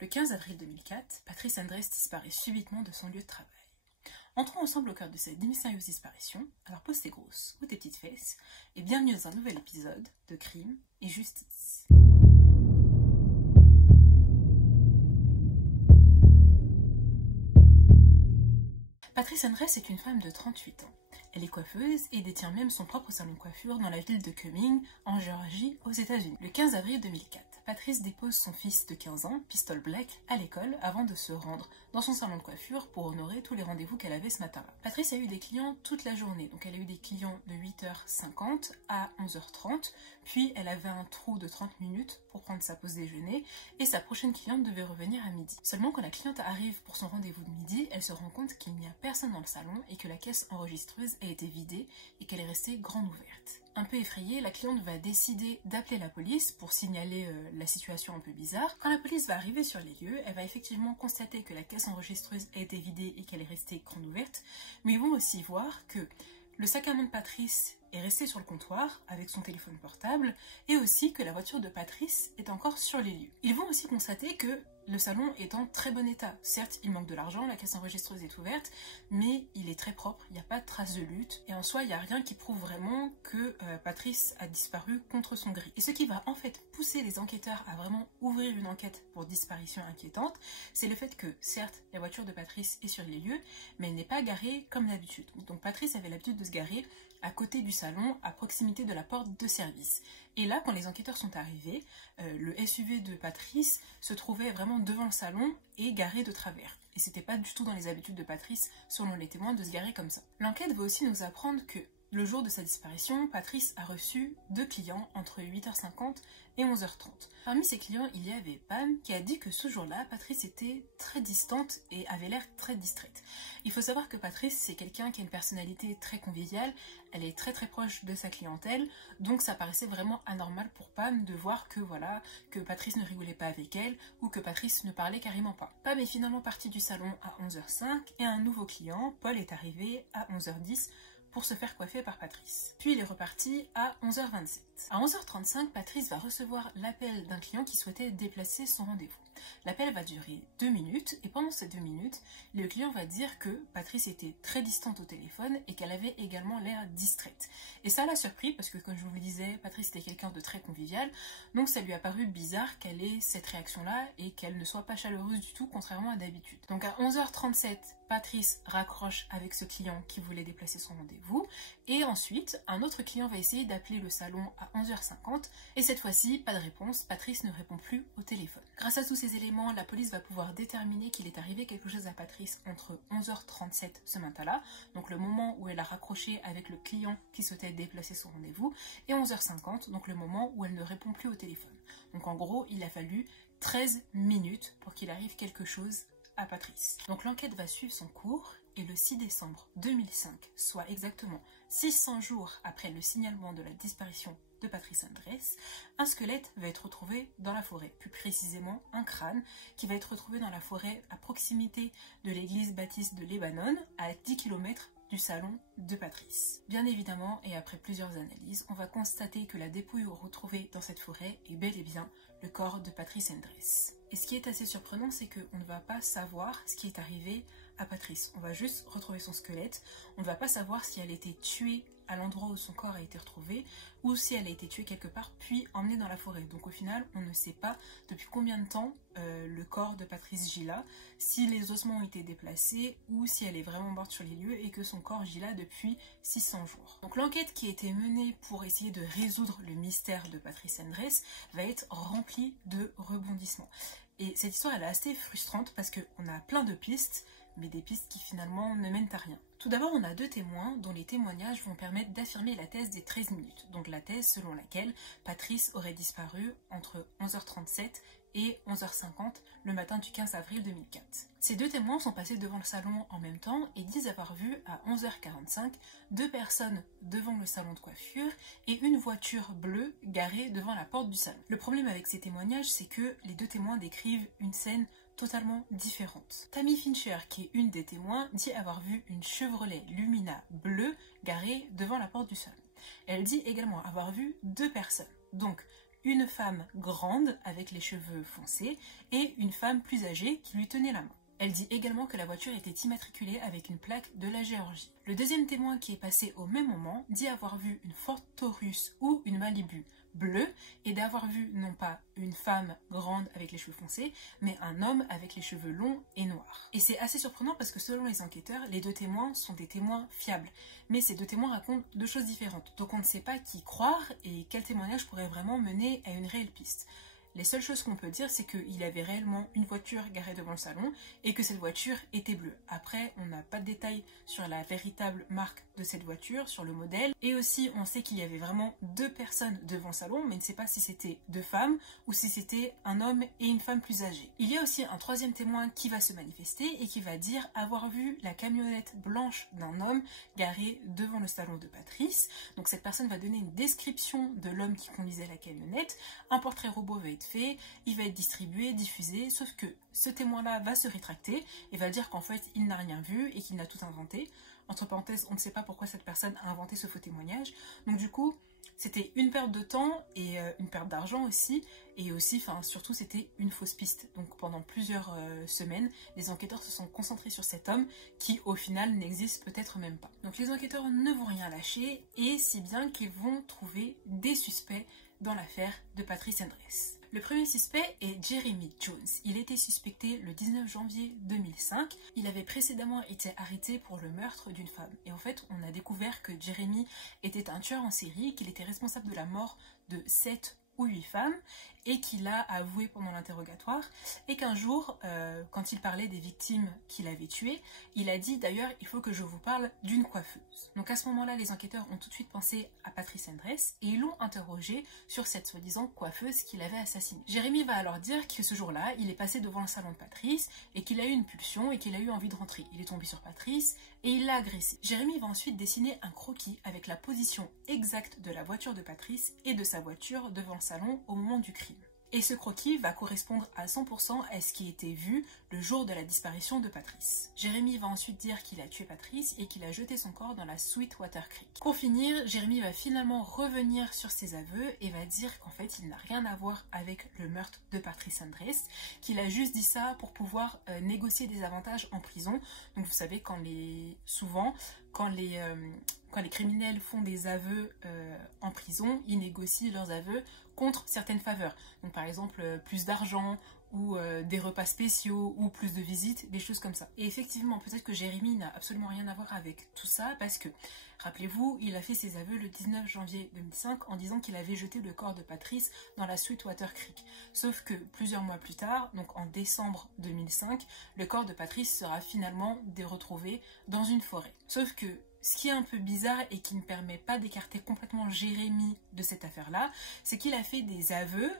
Le 15 avril 2004, Patrice Andrés disparaît subitement de son lieu de travail. Entrons ensemble au cœur de cette mystérieuse disparition, alors pose tes grosses ou tes petites fesses, et bienvenue dans un nouvel épisode de Crime et Justice. Patrice Andrés est une femme de 38 ans. Elle est coiffeuse et détient même son propre salon de coiffure dans la ville de Cumming, en Géorgie, aux États-Unis. Le 15 avril 2004, Patrice dépose son fils de 15 ans, Pistol Black, à l'école avant de se rendre dans son salon de coiffure pour honorer tous les rendez-vous qu'elle avait ce matin-là. Patrice a eu des clients toute la journée, donc elle a eu des clients de 8h50 à 11h30, puis elle avait un trou de 30 minutes pour prendre sa pause déjeuner et sa prochaine cliente devait revenir à midi. Seulement quand la cliente arrive pour son rendez-vous de midi, elle se rend compte qu'il n'y a personne dans le salon et que la caisse enregistreuse a été vidée et qu'elle est restée grande ouverte. Un peu effrayée, la cliente va décider d'appeler la police pour signaler la situation un peu bizarre. Quand la police va arriver sur les lieux, elle va effectivement constater que la caisse enregistreuse a été vidée et qu'elle est restée grande ouverte, mais ils vont aussi voir que le sac à main de Patrice est resté sur le comptoir avec son téléphone portable et aussi que la voiture de Patrice est encore sur les lieux. Ils vont aussi constater que le salon est en très bon état. Certes, il manque de l'argent, la caisse enregistreuse est ouverte, mais il est très propre, il n'y a pas de traces de lutte et en soi, il n'y a rien qui prouve vraiment que Patrice a disparu contre son gré. Et ce qui va en fait pousser les enquêteurs à vraiment ouvrir une enquête pour disparition inquiétante, c'est le fait que, certes, la voiture de Patrice est sur les lieux, mais elle n'est pas garée comme d'habitude. Donc Patrice avait l'habitude de se garer à côté du salon, à proximité de la porte de service. Et là, quand les enquêteurs sont arrivés, le SUV de Patrice se trouvait vraiment devant le salon et garé de travers. Et c'était pas du tout dans les habitudes de Patrice, selon les témoins, de se garer comme ça. L'enquête va aussi nous apprendre que le jour de sa disparition, Patrice a reçu 2 clients entre 8h50 et 11h30. Parmi ces clients, il y avait Pam qui a dit que ce jour-là, Patrice était très distante et avait l'air très distraite. Il faut savoir que Patrice, c'est quelqu'un qui a une personnalité très conviviale, elle est très proche de sa clientèle, donc ça paraissait vraiment anormal pour Pam de voir que voilà, que Patrice ne rigolait pas avec elle ou que Patrice ne parlait carrément pas. Pam est finalement partie du salon à 11h05 et un nouveau client, Paul, est arrivé à 11h10 pour se faire coiffer par Patrice. Puis il est reparti à 11h27. À 11h35, Patrice va recevoir l'appel d'un client qui souhaitait déplacer son rendez-vous. L'appel va durer 2 minutes et pendant ces 2 minutes, le client va dire que Patrice était très distante au téléphone et qu'elle avait également l'air distraite. Et ça l'a surpris parce que, comme je vous le disais, Patrice était quelqu'un de très convivial, donc ça lui a paru bizarre qu'elle ait cette réaction-là et qu'elle ne soit pas chaleureuse du tout, contrairement à d'habitude. Donc à 11h37, Patrice raccroche avec ce client qui voulait déplacer son rendez-vous et ensuite, un autre client va essayer d'appeler le salon à 11h50 et cette fois-ci, pas de réponse, Patrice ne répond plus au téléphone. Grâce à tous ces éléments, la police va pouvoir déterminer qu'il est arrivé quelque chose à Patrice entre 11h37 ce matin-là, donc le moment où elle a raccroché avec le client qui souhaitait déplacer son rendez-vous, et 11h50, donc le moment où elle ne répond plus au téléphone. Donc en gros, il a fallu 13 minutes pour qu'il arrive quelque chose à Patrice. Donc l'enquête va suivre son cours et le 6 décembre 2005, soit exactement 600 jours après le signalement de la disparition de Patrice Andrés, un squelette va être retrouvé dans la forêt, plus précisément un crâne qui va être retrouvé dans la forêt à proximité de l'église baptiste de Lebanon, à 10 km du salon de Patrice. Bien évidemment, et après plusieurs analyses, on va constater que la dépouille retrouvée dans cette forêt est bel et bien le corps de Patrice Andrés. Et ce qui est assez surprenant, c'est qu'on ne va pas savoir ce qui est arrivé à Patrice. On va juste retrouver son squelette, on ne va pas savoir si elle a été tuée à l'endroit où son corps a été retrouvé ou si elle a été tuée quelque part puis emmenée dans la forêt. Donc au final, on ne sait pas depuis combien de temps le corps de Patrice gît là, si les ossements ont été déplacés ou si elle est vraiment morte sur les lieux et que son corps gît là depuis 600 jours. Donc l'enquête qui a été menée pour essayer de résoudre le mystère de Patrice Andrés va être remplie de rebondissements. Et cette histoire elle est assez frustrante parce qu'on a plein de pistes, mais des pistes qui finalement ne mènent à rien. Tout d'abord, on a 2 témoins dont les témoignages vont permettre d'affirmer la thèse des 13 minutes, donc la thèse selon laquelle Patrice aurait disparu entre 11h37 et 11h50 le matin du 15 avril 2004. Ces 2 témoins sont passés devant le salon en même temps et disent avoir vu à 11h45 2 personnes devant le salon de coiffure et une voiture bleue garée devant la porte du salon. Le problème avec ces témoignages, c'est que les 2 témoins décrivent une scène totalement différente. Tammy Fincher, qui est une des témoins, dit avoir vu une Chevrolet Lumina bleue garée devant la porte du salon. Elle dit également avoir vu 2 personnes, donc une femme grande avec les cheveux foncés et une femme plus âgée qui lui tenait la main. Elle dit également que la voiture était immatriculée avec une plaque de la Géorgie. Le deuxième témoin qui est passé au même moment dit avoir vu une Ford Taurus ou une Malibu bleue et d'avoir vu non pas une femme grande avec les cheveux foncés, mais un homme avec les cheveux longs et noirs. Et c'est assez surprenant parce que selon les enquêteurs, les deux témoins sont des témoins fiables. Mais ces deux témoins racontent deux choses différentes. Donc on ne sait pas qui croire et quel témoignage pourrait vraiment mener à une réelle piste. Les seules choses qu'on peut dire, c'est qu'il y avait réellement une voiture garée devant le salon et que cette voiture était bleue. Après, on n'a pas de détails sur la véritable marque de cette voiture, sur le modèle. Et aussi, on sait qu'il y avait vraiment deux personnes devant le salon, mais on ne sait pas si c'était deux femmes ou si c'était un homme et une femme plus âgée. Il y a aussi un troisième témoin qui va se manifester et qui va dire avoir vu la camionnette blanche d'un homme garée devant le salon de Patrice. Donc cette personne va donner une description de l'homme qui conduisait la camionnette. Un portrait robot va être fait, il va être distribué, diffusé, sauf que ce témoin-là va se rétracter et va dire qu'en fait il n'a rien vu et qu'il n'a tout inventé. Entre parenthèses, on ne sait pas pourquoi cette personne a inventé ce faux témoignage. Donc du coup, c'était une perte de temps et une perte d'argent aussi. Et aussi, surtout, c'était une fausse piste. Donc pendant plusieurs semaines, les enquêteurs se sont concentrés sur cet homme qui, au final, n'existe peut-être même pas. Donc les enquêteurs ne vont rien lâcher et si bien qu'ils vont trouver des suspects dans l'affaire de Patrice Endres. Le premier suspect est Jeremy Jones. Il était suspecté le 19 janvier 2005. Il avait précédemment été arrêté pour le meurtre d'une femme. Et en fait, on a découvert que Jeremy était un tueur en série, qu'il était responsable de la mort de 7 ou 8 femmes et qu'il a avoué pendant l'interrogatoire et qu'un jour, quand il parlait des victimes qu'il avait tuées, il a dit d'ailleurs il faut que je vous parle d'une coiffeuse. Donc à ce moment-là, les enquêteurs ont tout de suite pensé à Patrice Endres et ils l'ont interrogé sur cette soi-disant coiffeuse qu'il avait assassinée. Jérémy va alors dire que ce jour-là, il est passé devant le salon de Patrice et qu'il a eu une pulsion et qu'il a eu envie de rentrer. Il est tombé sur Patrice et il l'a agressé. Jérémy va ensuite dessiner un croquis avec la position exacte de la voiture de Patrice et de sa voiture devant le salon au moment du crime. Et ce croquis va correspondre à 100% à ce qui était vu le jour de la disparition de Patrice. Jérémy va ensuite dire qu'il a tué Patrice et qu'il a jeté son corps dans la Sweetwater Creek. Pour finir, Jérémy va finalement revenir sur ses aveux et va dire qu'en fait il n'a rien à voir avec le meurtre de Patrice Endres, qu'il a juste dit ça pour pouvoir négocier des avantages en prison. Donc vous savez souvent quand les criminels font des aveux en prison, ils négocient leurs aveux contre certaines faveurs. Donc par exemple plus d'argent ou des repas spéciaux ou plus de visites, des choses comme ça. Et effectivement, peut-être que Jérémy n'a absolument rien à voir avec tout ça parce que, rappelez-vous, il a fait ses aveux le 19 janvier 2005 en disant qu'il avait jeté le corps de Patrice dans la Sweetwater Creek. Sauf que plusieurs mois plus tard, donc en décembre 2005, le corps de Patrice sera finalement retrouvé dans une forêt. Sauf que ce qui est un peu bizarre et qui ne permet pas d'écarter complètement Jérémy de cette affaire-là, c'est qu'il a fait des aveux,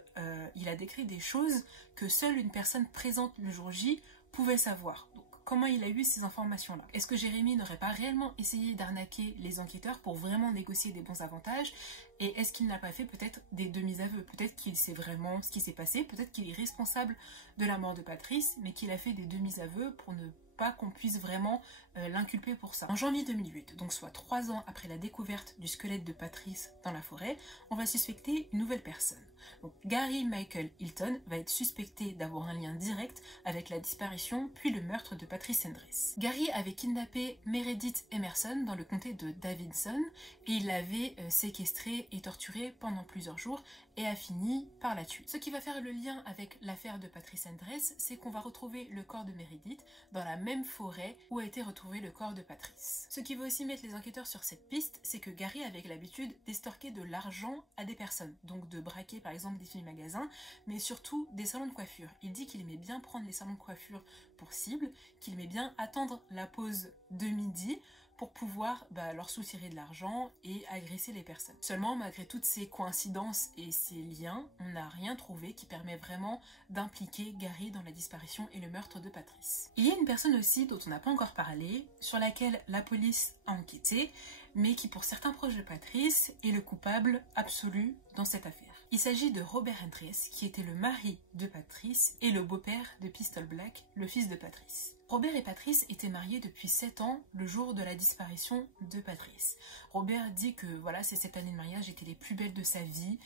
il a décrit des choses que seule une personne présente le jour J pouvait savoir. Donc, comment il a eu ces informations-là? Est-ce que Jérémy n'aurait pas réellement essayé d'arnaquer les enquêteurs pour vraiment négocier des bons avantages? Et est-ce qu'il n'a pas fait peut-être des demi-aveux? Peut-être qu'il sait vraiment ce qui s'est passé, peut-être qu'il est responsable de la mort de Patrice, mais qu'il a fait des demi-aveux pour ne pas qu'on puisse vraiment l'inculper pour ça. En janvier 2008, donc soit 3 ans après la découverte du squelette de Patrice dans la forêt, on va suspecter une nouvelle personne. Donc Gary Michael Hilton va être suspecté d'avoir un lien direct avec la disparition puis le meurtre de Patrice Endres. Gary avait kidnappé Meredith Emerson dans le comté de Davidson et il l'avait séquestrée et torturée pendant plusieurs jours et a fini par la tuer. Ce qui va faire le lien avec l'affaire de Patrice Endres, c'est qu'on va retrouver le corps de Meredith dans la même forêt où a été retrouvé le corps de Patrice. Ce qui va aussi mettre les enquêteurs sur cette piste, c'est que Gary avait l'habitude d'estorquer de l'argent à des personnes, donc de braquer par exemple des filles-magasins, mais surtout des salons de coiffure. Il dit qu'il aimait bien prendre les salons de coiffure pour cible, qu'il aimait bien attendre la pause de midi pour pouvoir leur soutirer de l'argent et agresser les personnes. Seulement, malgré toutes ces coïncidences et ces liens, on n'a rien trouvé qui permet vraiment d'impliquer Gary dans la disparition et le meurtre de Patrice. Il y a une personne aussi dont on n'a pas encore parlé, sur laquelle la police a enquêté, mais qui pour certains proches de Patrice est le coupable absolu dans cette affaire. Il s'agit de Robert Andrés, qui était le mari de Patrice et le beau-père de Pistol Black, le fils de Patrice. Robert et Patrice étaient mariés depuis 7 ans, le jour de la disparition de Patrice. Robert dit que voilà, ces 7 années de mariage étaient les plus belles de sa vie,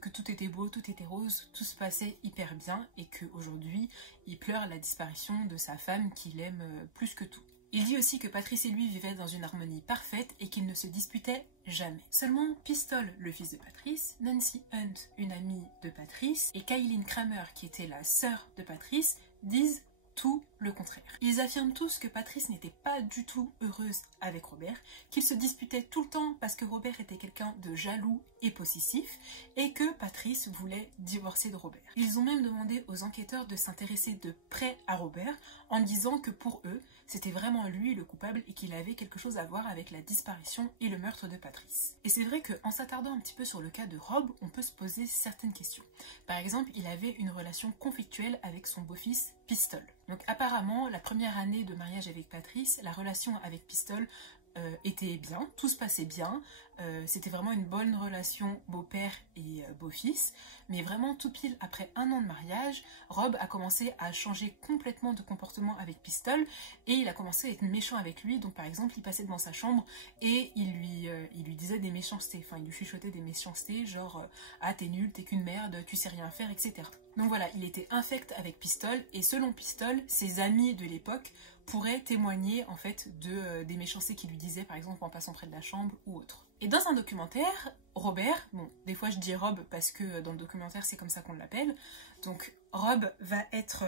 que tout était beau, tout était rose, tout se passait hyper bien et qu'aujourd'hui, il pleure la disparition de sa femme qu'il aime plus que tout. Il dit aussi que Patrice et lui vivaient dans une harmonie parfaite et qu'ils ne se disputaient jamais. Seulement Pistol, le fils de Patrice, Nancy Hunt, une amie de Patrice, et Kaylin Kramer, qui était la sœur de Patrice, disent tout le contraire. Ils affirment tous que Patrice n'était pas du tout heureuse avec Robert, qu'ils se disputaient tout le temps parce que Robert était quelqu'un de jaloux et possessif et que Patrice voulait divorcer de Robert. Ils ont même demandé aux enquêteurs de s'intéresser de près à Robert en disant que pour eux, c'était vraiment lui le coupable et qu'il avait quelque chose à voir avec la disparition et le meurtre de Patrice. Et c'est vrai qu'en s'attardant un petit peu sur le cas de Rob, on peut se poser certaines questions. Par exemple, il avait une relation conflictuelle avec son beau-fils Pistol. Donc apparemment, la première année de mariage avec Patrice, la relation avec Pistol était bien, tout se passait bien, c'était vraiment une bonne relation beau-père et beau-fils, mais vraiment tout pile après 1 an de mariage, Rob a commencé à changer complètement de comportement avec Pistol et il a commencé à être méchant avec lui. Donc par exemple, il passait devant sa chambre et il lui disait des méchancetés, enfin il lui chuchotait des méchancetés genre ah t'es nul, t'es qu'une merde, tu sais rien faire, etc. Donc voilà, il était infect avec Pistol et selon Pistol, ses amis de l'époque pourraient témoigner en fait des méchancetés qu'il lui disait par exemple en passant près de la chambre ou autre. Et dans un documentaire, Robert, bon des fois je dis Rob parce que dans le documentaire c'est comme ça qu'on l'appelle, donc Rob va être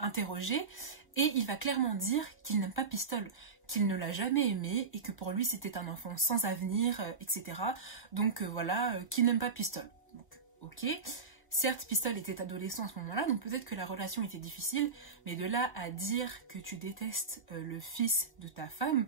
interrogé et il va clairement dire qu'il n'aime pas Pistol, qu'il ne l'a jamais aimé et que pour lui c'était un enfant sans avenir, etc. Donc voilà, qu'il n'aime pas Pistol. Donc ok. Certes, Pistol était adolescent à ce moment-là, donc peut-être que la relation était difficile, mais de là à dire que tu détestes le fils de ta femme,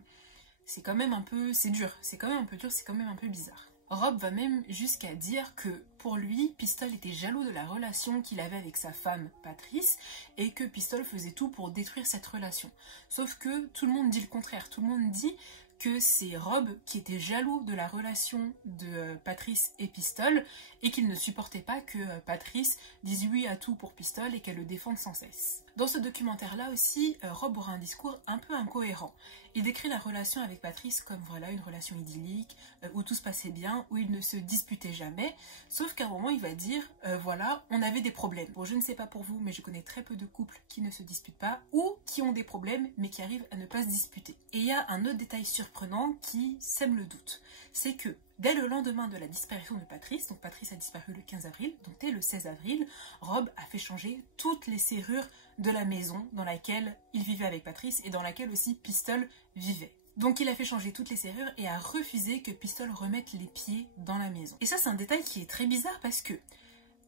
c'est quand même un peu... c'est dur, c'est quand même un peu dur, c'est quand même un peu bizarre. Rob va même jusqu'à dire que pour lui, Pistol était jaloux de la relation qu'il avait avec sa femme Patrice et que Pistol faisait tout pour détruire cette relation. Sauf que tout le monde dit le contraire, tout le monde dit que c'est Rob qui était jaloux de la relation de Patrice et Pistol et qu'il ne supportait pas que Patrice dise oui à tout pour Pistol et qu'elle le défende sans cesse. Dans ce documentaire-là aussi, Rob aura un discours un peu incohérent. Il décrit la relation avec Patrice comme voilà une relation idyllique, où tout se passait bien, où ils ne se disputaient jamais, sauf qu'à un moment il va dire voilà, on avait des problèmes. Bon, je ne sais pas pour vous, mais je connais très peu de couples qui ne se disputent pas, ou qui ont des problèmes, mais qui arrivent à ne pas se disputer. Et il y a un autre détail surprenant qui sème le doute, c'est que dès le lendemain de la disparition de Patrice, donc Patrice a disparu le 15 avril, donc dès le 16 avril, Rob a fait changer toutes les serrures de la maison dans laquelle il vivait avec Patrice et dans laquelle aussi Pistol vivait. Donc il a fait changer toutes les serrures et a refusé que Pistol remette les pieds dans la maison. Et ça c'est un détail qui est très bizarre parce que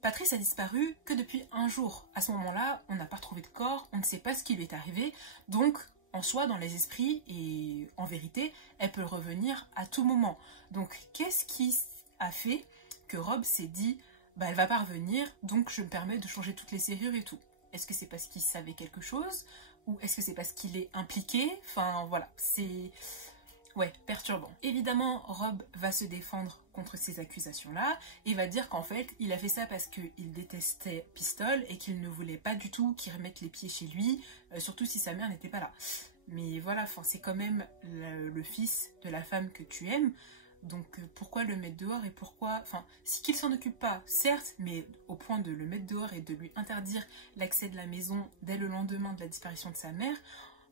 Patrice a disparu que depuis 1 jour. À ce moment-là, on n'a pas retrouvé de corps, on ne sait pas ce qui lui est arrivé, donc en soi, dans les esprits et en vérité, elle peut revenir à tout moment. Donc qu'est-ce qui a fait que Rob s'est dit bah elle va pas revenir, donc je me permets de changer toutes les serrures et tout? Est-ce que c'est parce qu'il savait quelque chose? Ou est-ce que c'est parce qu'il est impliqué? Enfin voilà, c'est... ouais, perturbant. Évidemment, Rob va se défendre contre ces accusations-là et va dire qu'en fait, il a fait ça parce qu'il détestait Pistol et qu'il ne voulait pas du tout qu'il remette les pieds chez lui, surtout si sa mère n'était pas là. Mais voilà, c'est quand même le fils de la femme que tu aimes, donc pourquoi le mettre dehors et pourquoi... Enfin, si qu'il s'en occupe pas, certes, mais au point de le mettre dehors et de lui interdire l'accès de la maison dès le lendemain de la disparition de sa mère,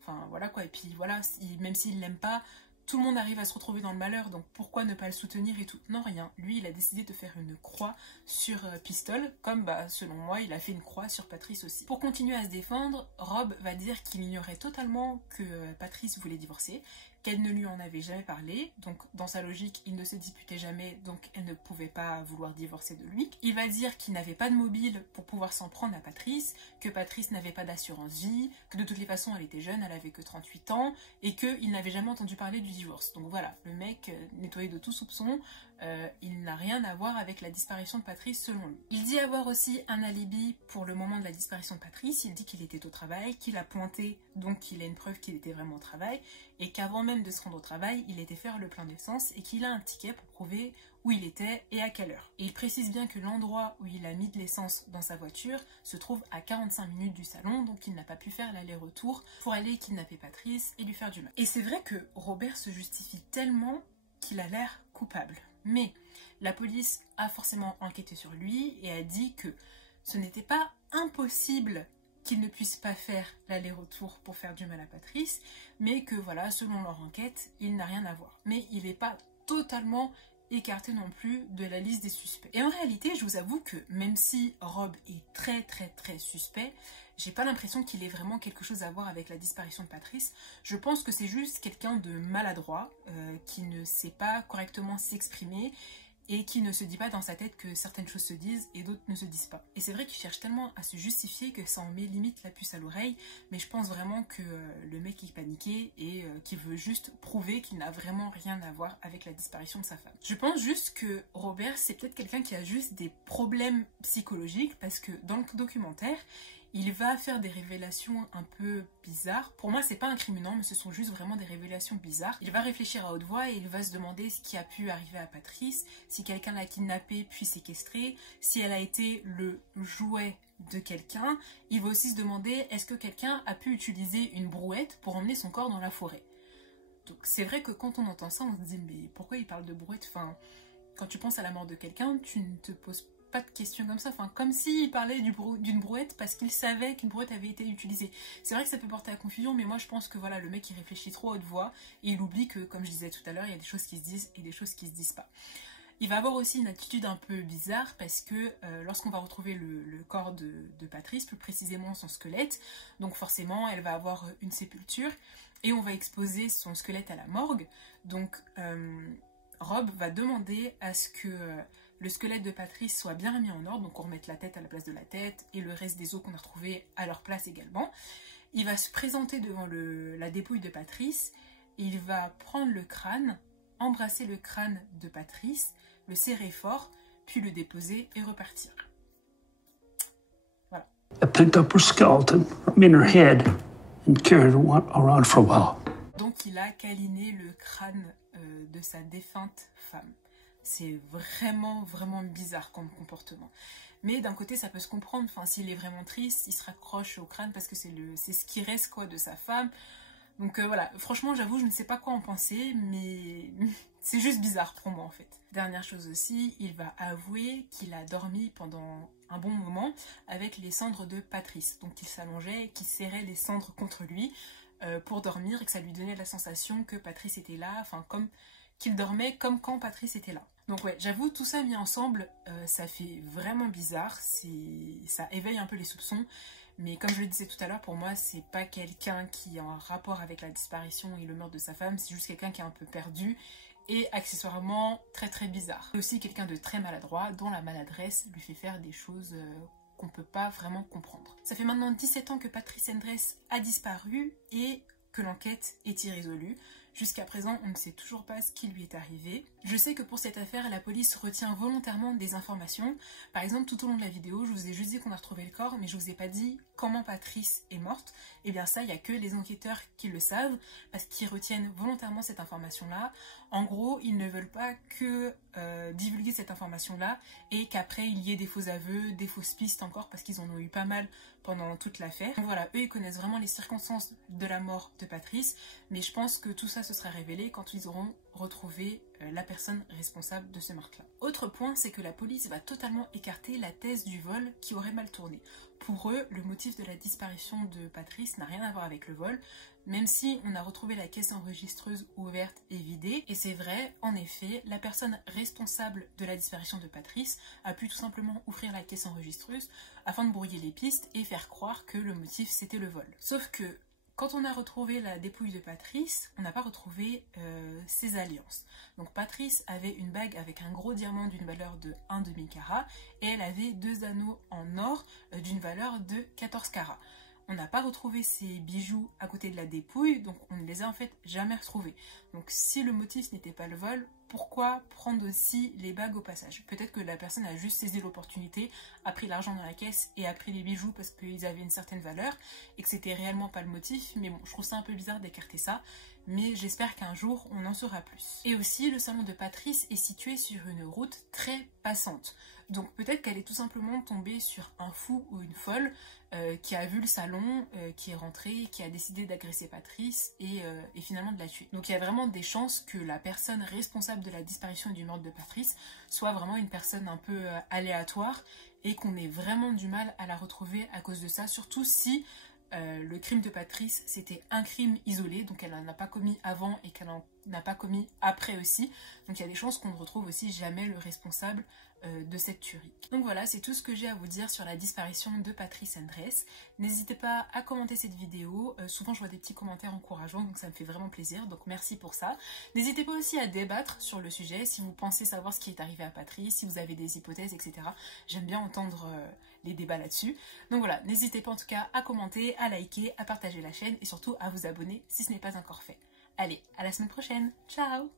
enfin voilà quoi, et puis voilà, même s'il l'aime pas, tout le monde arrive à se retrouver dans le malheur, donc pourquoi ne pas le soutenir et tout? Non, rien. Lui, il a décidé de faire une croix sur Pistol, comme, selon moi, il a fait une croix sur Patrice aussi. Pour continuer à se défendre, Rob va dire qu'il ignorait totalement que Patrice voulait divorcer, qu'elle ne lui en avait jamais parlé, donc dans sa logique, il ne se disputait jamais, donc elle ne pouvait pas vouloir divorcer de lui. Il va dire qu'il n'avait pas de mobile pour pouvoir s'en prendre à Patrice, que Patrice n'avait pas d'assurance vie, que de toutes les façons elle était jeune, elle avait que 38 ans, et qu'il n'avait jamais entendu parler du divorce. Donc voilà, le mec nettoyé de tout soupçon, il n'a rien à voir avec la disparition de Patrice selon lui. Il dit avoir aussi un alibi pour le moment de la disparition de Patrice. Il dit qu'il était au travail, qu'il a pointé, donc qu'il a une preuve qu'il était vraiment au travail, et qu'avant même de se rendre au travail, il était faire le plein d'essence et qu'il a un ticket pour prouver où il était et à quelle heure. Et il précise bien que l'endroit où il a mis de l'essence dans sa voiture se trouve à 45 minutes du salon, donc il n'a pas pu faire l'aller-retour pour aller kidnapper Patrice et lui faire du mal. Et c'est vrai que Robert se justifie tellement qu'il a l'air coupable. Mais la police a forcément enquêté sur lui et a dit que ce n'était pas impossible qu'il ne puisse pas faire l'aller-retour pour faire du mal à Patrice, mais que voilà, selon leur enquête, il n'a rien à voir. Mais il n'est pas totalement écarté non plus de la liste des suspects. Et en réalité, je vous avoue que même si Rob est très suspect, j'ai pas l'impression qu'il ait vraiment quelque chose à voir avec la disparition de Patrice. Je pense que c'est juste quelqu'un de maladroit, qui ne sait pas correctement s'exprimer et qui ne se dit pas dans sa tête que certaines choses se disent et d'autres ne se disent pas. Et c'est vrai qu'il cherche tellement à se justifier que ça en met limite la puce à l'oreille, mais je pense vraiment que le mec est paniqué et qu'il veut juste prouver qu'il n'a vraiment rien à voir avec la disparition de sa femme. Je pense juste que Robert, c'est peut-être quelqu'un qui a juste des problèmes psychologiques, parce que dans le documentaire, il va faire des révélations un peu bizarres. Pour moi, c'est pas incriminant, mais ce sont juste vraiment des révélations bizarres. Il va réfléchir à haute voix et il va se demander ce qui a pu arriver à Patrice, si quelqu'un l'a kidnappée puis séquestrée, si elle a été le jouet de quelqu'un. Il va aussi se demander, est-ce que quelqu'un a pu utiliser une brouette pour emmener son corps dans la forêt? Donc c'est vrai que quand on entend ça, on se dit, mais pourquoi il parle de brouette? Enfin, quand tu penses à la mort de quelqu'un, tu ne te poses pas de questions comme ça, enfin comme s'il parlait d'une brouette parce qu'il savait qu'une brouette avait été utilisée. C'est vrai que ça peut porter à confusion, mais moi je pense que voilà, le mec il réfléchit trop à haute voix et il oublie que, comme je disais tout à l'heure, il y a des choses qui se disent et des choses qui se disent pas. Il va avoir aussi une attitude un peu bizarre parce que lorsqu'on va retrouver le corps de Patrice, plus précisément son squelette, donc forcément elle va avoir une sépulture et on va exposer son squelette à la morgue. Donc Rob va demander à ce que le squelette de Patrice soit bien remis en ordre, donc on remette la tête à la place de la tête et le reste des os qu'on a retrouvés à leur place également. Il va se présenter devant la dépouille de Patrice, il va prendre le crâne, embrasser le crâne de Patrice, le serrer fort, puis le déposer et repartir. Voilà. I picked up her skeleton from in her head and carried her around for a while. Donc il a câliné le crâne de sa défunte femme. C'est vraiment bizarre comme comportement. Mais d'un côté, ça peut se comprendre. Enfin, s'il est vraiment triste, il se raccroche au crâne parce que c'est ce qui reste quoi de sa femme. Donc voilà, franchement, j'avoue, je ne sais pas quoi en penser, mais c'est juste bizarre pour moi en fait. Dernière chose aussi, il va avouer qu'il a dormi pendant un bon moment avec les cendres de Patrice. Donc il s'allongeait et qu'il serrait les cendres contre lui pour dormir et que ça lui donnait la sensation que Patrice était là, enfin comme qu'il dormait comme quand Patrice était là. Donc ouais, j'avoue, tout ça mis ensemble, ça fait vraiment bizarre, ça éveille un peu les soupçons, mais comme je le disais tout à l'heure, pour moi, c'est pas quelqu'un qui a un rapport avec la disparition et le meurtre de sa femme, c'est juste quelqu'un qui est un peu perdu et accessoirement très bizarre. C'est aussi quelqu'un de très maladroit, dont la maladresse lui fait faire des choses qu'on peut pas vraiment comprendre. Ça fait maintenant 17 ans que Patrice Endres a disparu et que l'enquête est irrésolue. Jusqu'à présent, on ne sait toujours pas ce qui lui est arrivé. Je sais que pour cette affaire, la police retient volontairement des informations. Par exemple, tout au long de la vidéo, je vous ai juste dit qu'on a retrouvé le corps, mais je vous ai pas dit comment Patrice est morte. Et bien ça, il n'y a que les enquêteurs qui le savent, parce qu'ils retiennent volontairement cette information-là. En gros, ils ne veulent pas que divulguer cette information-là, et qu'après, il y ait des faux aveux, des fausses pistes encore, parce qu'ils en ont eu pas mal pendant toute l'affaire. Donc voilà, eux, ils connaissent vraiment les circonstances de la mort de Patrice, mais je pense que tout ça se sera révélé quand ils auront retrouvé la personne responsable de ce meurtre-là. Autre point, c'est que la police va totalement écarter la thèse du vol qui aurait mal tourné. Pour eux, le motif de la disparition de Patrice n'a rien à voir avec le vol, même si on a retrouvé la caisse enregistreuse ouverte et vidée. Et c'est vrai, en effet, la personne responsable de la disparition de Patrice a pu tout simplement ouvrir la caisse enregistreuse afin de brouiller les pistes et faire croire que le motif c'était le vol. Sauf que quand on a retrouvé la dépouille de Patrice, on n'a pas retrouvé ses alliances. Donc Patrice avait une bague avec un gros diamant d'une valeur de 1,5 carat et elle avait 2 anneaux en or d'une valeur de 14 carats. on n'a pas retrouvé ses bijoux à côté de la dépouille, donc on ne les a en fait jamais retrouvés. Donc si le motif n'était pas le vol, pourquoi prendre aussi les bagues au passage? Peut-être que la personne a juste saisi l'opportunité, a pris l'argent dans la caisse et a pris les bijoux parce qu'ils avaient une certaine valeur et que c'était réellement pas le motif. Mais bon, je trouve ça un peu bizarre d'écarter ça, mais j'espère qu'un jour on en saura plus. Et aussi, le salon de Patrice est situé sur une route très passante. Donc peut-être qu'elle est tout simplement tombée sur un fou ou une folle qui a vu le salon, qui est rentré, qui a décidé d'agresser Patrice et finalement de la tuer. Donc il y a vraiment des chances que la personne responsable de la disparition et du meurtre de Patrice soit vraiment une personne un peu aléatoire et qu'on ait vraiment du mal à la retrouver à cause de ça, surtout si le crime de Patrice c'était un crime isolé, donc elle n'en a pas commis avant et qu'elle n'en a pas commis après aussi, donc il y a des chances qu'on ne retrouve aussi jamais le responsable de cette tuerie. Donc voilà, c'est tout ce que j'ai à vous dire sur la disparition de Patrice Andrés. N'hésitez pas à commenter cette vidéo, souvent je vois des petits commentaires encourageants, donc ça me fait vraiment plaisir, donc merci pour ça. N'hésitez pas aussi à débattre sur le sujet, si vous pensez savoir ce qui est arrivé à Patrice, si vous avez des hypothèses, etc. J'aime bien entendre les débats là-dessus. Donc voilà, n'hésitez pas en tout cas à commenter, à liker, à partager la chaîne et surtout à vous abonner si ce n'est pas encore fait. Allez, à la semaine prochaine, ciao!